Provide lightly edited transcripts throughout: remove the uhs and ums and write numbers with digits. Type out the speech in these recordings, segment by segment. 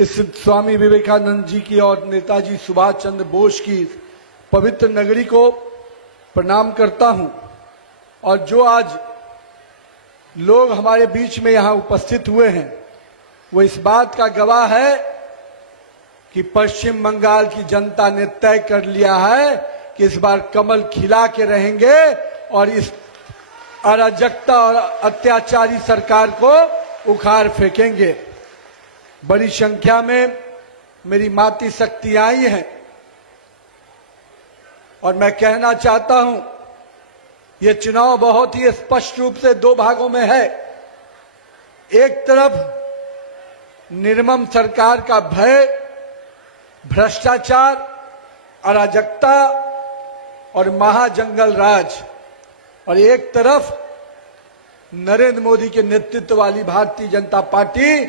इस स्वामी विवेकानंद जी की और नेताजी सुभाष चंद्र बोस की पवित्र नगरी को प्रणाम करता हूं। और जो आज लोग हमारे बीच में यहां उपस्थित हुए हैं वो इस बात का गवाह है कि पश्चिम बंगाल की जनता ने तय कर लिया है कि इस बार कमल खिला के रहेंगे और इस अराजकता और अत्याचारी सरकार को उखाड़ फेंकेंगे। बड़ी संख्या में मेरी मातृ शक्ति आई हैं और मैं कहना चाहता हूं ये चुनाव बहुत ही स्पष्ट रूप से दो भागों में है। एक तरफ निर्मम सरकार का भय, भ्रष्टाचार, अराजकता और महाजंगल राज, और एक तरफ नरेंद्र मोदी के नेतृत्व वाली भारतीय जनता पार्टी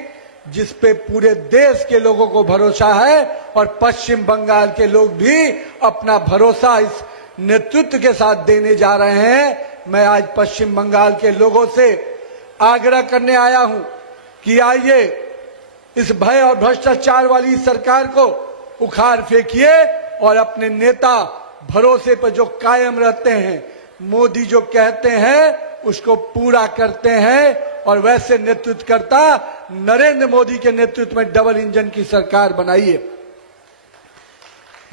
जिस पे पूरे देश के लोगों को भरोसा है और पश्चिम बंगाल के लोग भी अपना भरोसा इस नेतृत्व के साथ देने जा रहे हैं। मैं आज पश्चिम बंगाल के लोगों से आग्रह करने आया हूं कि आइए इस भय और भ्रष्टाचार वाली सरकार को उखाड़ फेंकिए और अपने नेता भरोसे पर जो कायम रहते हैं, मोदी जो कहते हैं उसको पूरा करते हैं और वैसे नेतृत्वकर्ता नरेंद्र मोदी के नेतृत्व में डबल इंजन की सरकार बनाइए।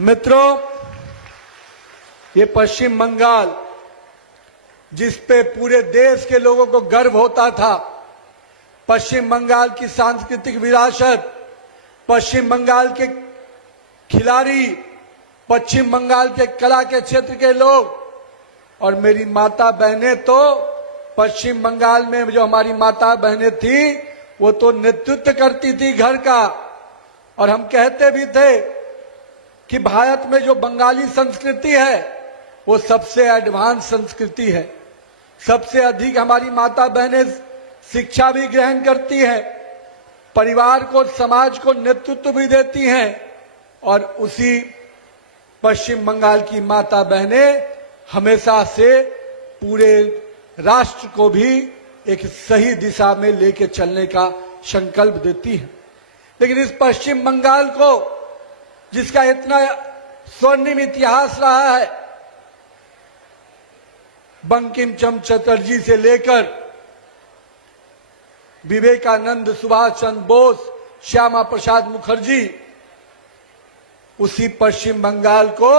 मित्रों, ये पश्चिम बंगाल जिस पे पूरे देश के लोगों को गर्व होता था, पश्चिम बंगाल की सांस्कृतिक विरासत, पश्चिम बंगाल के खिलाड़ी, पश्चिम बंगाल के कला के क्षेत्र के लोग और मेरी माता बहनें, तो पश्चिम बंगाल में जो हमारी माता बहनें थी वो तो नेतृत्व करती थी घर का। और हम कहते भी थे कि भारत में जो बंगाली संस्कृति है वो सबसे एडवांस संस्कृति है। सबसे अधिक हमारी माता बहनें शिक्षा भी ग्रहण करती हैं, परिवार को, समाज को नेतृत्व भी देती हैं, और उसी पश्चिम बंगाल की माता बहनें हमेशा से पूरे राष्ट्र को भी एक सही दिशा में लेके चलने का संकल्प देती है। लेकिन इस पश्चिम बंगाल को, जिसका इतना स्वर्णिम इतिहास रहा है, बंकिम चंद्र चटर्जी से लेकर विवेकानंद, सुभाष चंद्र बोस, श्यामा प्रसाद मुखर्जी, उसी पश्चिम बंगाल को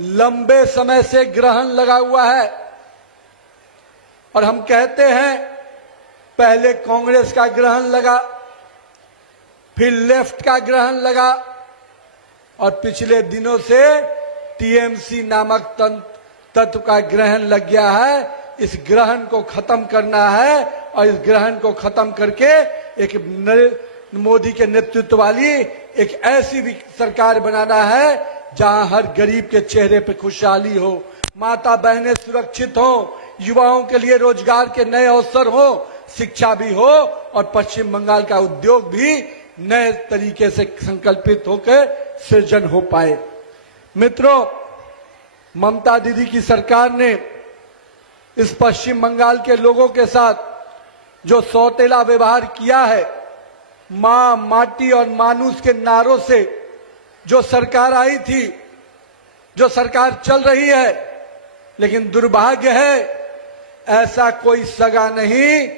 लंबे समय से ग्रहण लगा हुआ है। और हम कहते हैं पहले कांग्रेस का ग्रहण लगा, फिर लेफ्ट का ग्रहण लगा और पिछले दिनों से टीएमसी नामक तत्व का ग्रहण लग गया है। इस ग्रहण को खत्म करना है और इस ग्रहण को खत्म करके एक नरेंद्र मोदी के नेतृत्व वाली एक ऐसी भी सरकार बनाना है जहां हर गरीब के चेहरे पर खुशहाली हो, माता बहनें सुरक्षित हो, युवाओं के लिए रोजगार के नए अवसर हो, शिक्षा भी हो और पश्चिम बंगाल का उद्योग भी नए तरीके से संकल्पित होकर सृजन हो पाए। मित्रों, ममता दीदी की सरकार ने इस पश्चिम बंगाल के लोगों के साथ जो सौतेला व्यवहार किया है, मां, माटी और मानुष के नारों से जो सरकार आई थी, जो सरकार चल रही है, लेकिन दुर्भाग्य है ऐसा कोई सगा नहीं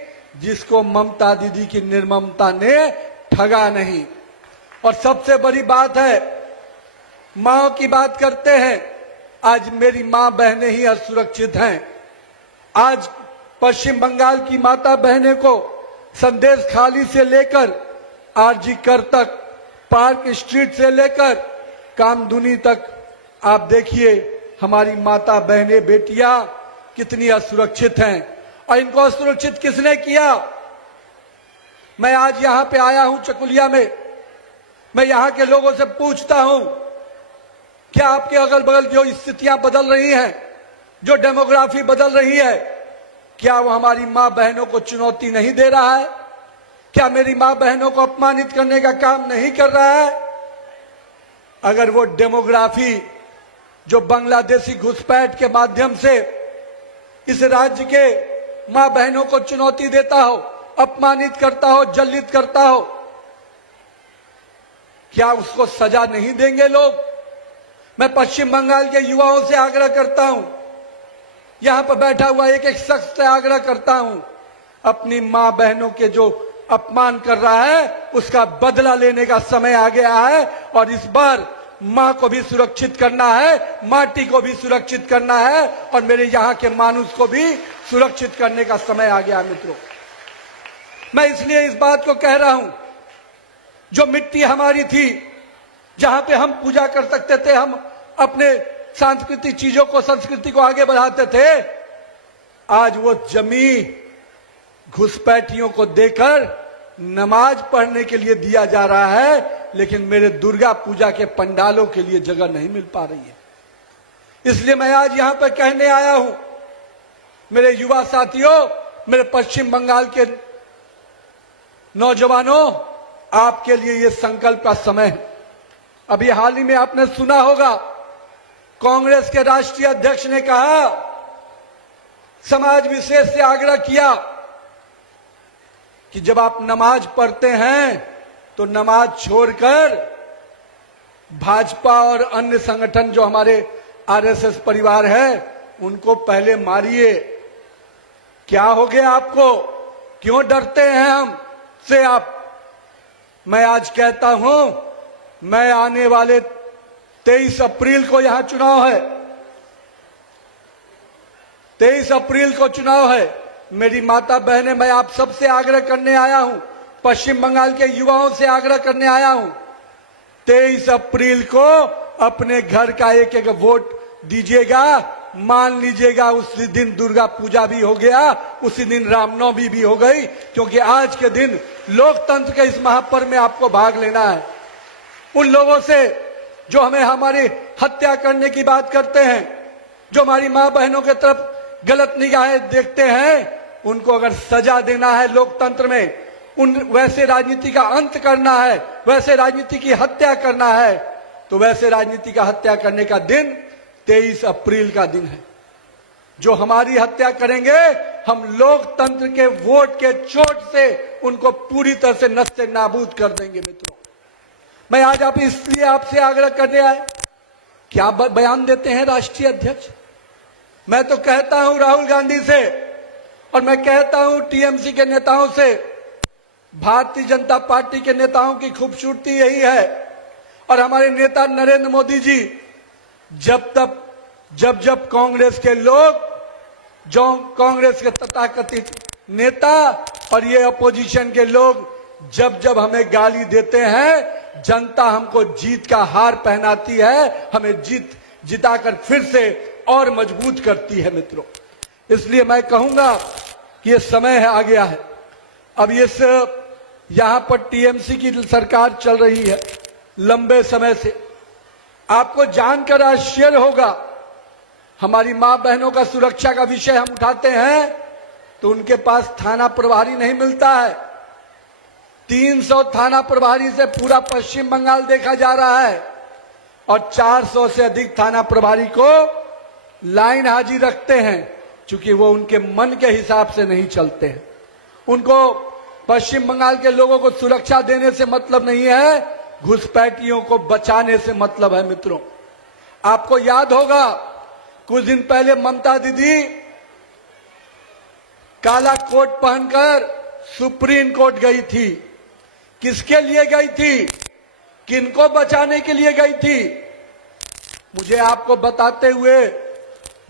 जिसको ममता दीदी की निर्ममता ने ठगा नहीं। और सबसे बड़ी बात है, मां की बात करते हैं, आज मेरी मां बहनें ही असुरक्षित हैं। आज पश्चिम बंगाल की माता बहनें को संदेश खाली से लेकर आरजी कर तक, पार्क स्ट्रीट से लेकर कामदुनी तक, आप देखिए हमारी माता बहनें, बेटियां कितनी असुरक्षित हैं। और इनको असुरक्षित किसने किया? मैं आज यहां पे आया हूं चकुलिया में, मैं यहां के लोगों से पूछता हूं, क्या आपके अगल बगल जो स्थितियां बदल रही हैं, जो डेमोग्राफी बदल रही है, क्या वो हमारी मां बहनों को चुनौती नहीं दे रहा है? क्या मेरी मां बहनों को अपमानित करने का काम नहीं कर रहा है? अगर वो डेमोग्राफी जो बांग्लादेशी घुसपैठ के माध्यम से इस राज्य के मां बहनों को चुनौती देता हो, अपमानित करता हो, जलित करता हो, क्या उसको सजा नहीं देंगे लोग? मैं पश्चिम बंगाल के युवाओं से आग्रह करता हूं, यहां पर बैठा हुआ एक एक शख्स से आग्रह करता हूं, अपनी मां बहनों के जो अपमान कर रहा है उसका बदला लेने का समय आ गया है। और इस बार मां को भी सुरक्षित करना है, माटी को भी सुरक्षित करना है और मेरे यहां के मानुष को भी सुरक्षित करने का समय आ गया। मित्रों, मैं इसलिए इस बात को कह रहा हूं, जो मिट्टी हमारी थी, जहां पे हम पूजा कर सकते थे, हम अपने सांस्कृतिक चीजों को, संस्कृति को आगे बढ़ाते थे, आज वो जमी घुसपैठियों को देकर नमाज पढ़ने के लिए दिया जा रहा है, लेकिन मेरे दुर्गा पूजा के पंडालों के लिए जगह नहीं मिल पा रही है। इसलिए मैं आज यहां पर कहने आया हूं, मेरे युवा साथियों, मेरे पश्चिम बंगाल के नौजवानों, आपके लिए यह संकल्प का समय है। अभी हाल ही में आपने सुना होगा, कांग्रेस के राष्ट्रीय अध्यक्ष ने कहा, समाज विशेष से आग्रह किया कि जब आप नमाज पढ़ते हैं तो नमाज छोड़कर भाजपा और अन्य संगठन जो हमारे आरएसएस परिवार है उनको पहले मारिए। क्या हो गया आपको? क्यों डरते हैं हम से आप? मैं आज कहता हूं, मैं आने वाले 23 अप्रैल को यहां चुनाव है, 23 अप्रैल को चुनाव है। मेरी माता बहनें, मैं आप सबसे आग्रह करने आया हूं, पश्चिम बंगाल के युवाओं से आग्रह करने आया हूं, 23 अप्रैल को अपने घर का एक एक वोट दीजिएगा। मान लीजिएगा उसी दिन दुर्गा पूजा भी हो गया, उसी दिन रामनवमी भी हो गई, क्योंकि आज के दिन लोकतंत्र के इस महापर्व में आपको भाग लेना है। उन लोगों से जो हमें हमारी हत्या करने की बात करते हैं, जो हमारी मां बहनों की तरफ गलत निगाहें देखते हैं, उनको अगर सजा देना है लोकतंत्र में, वैसे राजनीति का अंत करना है, वैसे राजनीति की हत्या करना है, तो वैसे राजनीति का हत्या करने का दिन 23 अप्रैल का दिन है। जो हमारी हत्या करेंगे, हम लोकतंत्र के वोट के चोट से उनको पूरी तरह से नष्ट नाबूद कर देंगे। मित्रों, मैं आज आप इसलिए आपसे आग्रह करने आया, क्या बयान देते हैं राष्ट्रीय अध्यक्ष? मैं तो कहता हूं राहुल गांधी से, और मैं कहता हूं टीएमसी के नेताओं से, भारतीय जनता पार्टी के नेताओं की खूबसूरती यही है, और हमारे नेता नरेंद्र मोदी जी, जब कांग्रेस के लोग, जो कांग्रेस के तथाकथित नेता और ये अपोजिशन के लोग जब हमें गाली देते हैं, जनता हमको जीत का हार पहनाती है, हमें जिताकर फिर से और मजबूत करती है। मित्रों, इसलिए मैं कहूंगा कि ये समय है, आ गया है। अब यहां पर टीएमसी की सरकार चल रही है लंबे समय से। आपको जानकर आश्चर्य होगा, हमारी मां बहनों का सुरक्षा का विषय हम उठाते हैं तो उनके पास थाना प्रभारी नहीं मिलता है। 300 थाना प्रभारी से पूरा पश्चिम बंगाल देखा जा रहा है, और 400 से अधिक थाना प्रभारी को लाइन हाजिर रखते हैं, क्योंकि वो उनके मन के हिसाब से नहीं चलते हैं। उनको पश्चिम बंगाल के लोगों को सुरक्षा देने से मतलब नहीं है, घुसपैठियों को बचाने से मतलब है। मित्रों, आपको याद होगा, कुछ दिन पहले ममता दीदी काला कोट पहनकर सुप्रीम कोर्ट गई थी। किसके लिए गई थी? किनको बचाने के लिए गई थी? मुझे आपको बताते हुए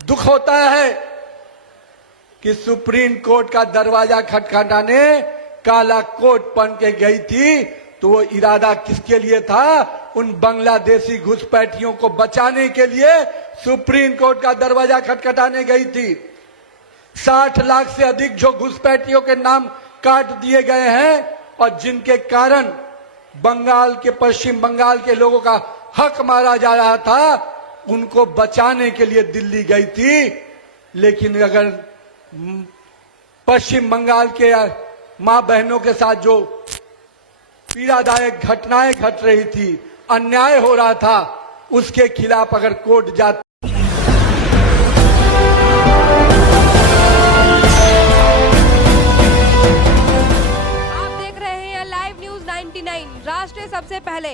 दुख होता है कि सुप्रीम कोर्ट का दरवाजा खटखटाने काला कोट पहन के गई थी, तो वो इरादा किसके लिए था? उन बांग्लादेशी घुसपैठियों को बचाने के लिए सुप्रीम कोर्ट का दरवाजा खटखटाने गई थी। 60 लाख से अधिक जो घुसपैठियों के नाम काट दिए गए हैं, और जिनके कारण बंगाल के, पश्चिम बंगाल के लोगों का हक मारा जा रहा था, उनको बचाने के लिए दिल्ली गई थी। लेकिन अगर पश्चिम बंगाल के मां बहनों के साथ जो पीड़ादायक घटनाएं घट रही थी, अन्याय हो रहा था, उसके खिलाफ अगर कोर्ट जाती। आप देख रहे हैं लाइव न्यूज 99, राष्ट्र सबसे पहले।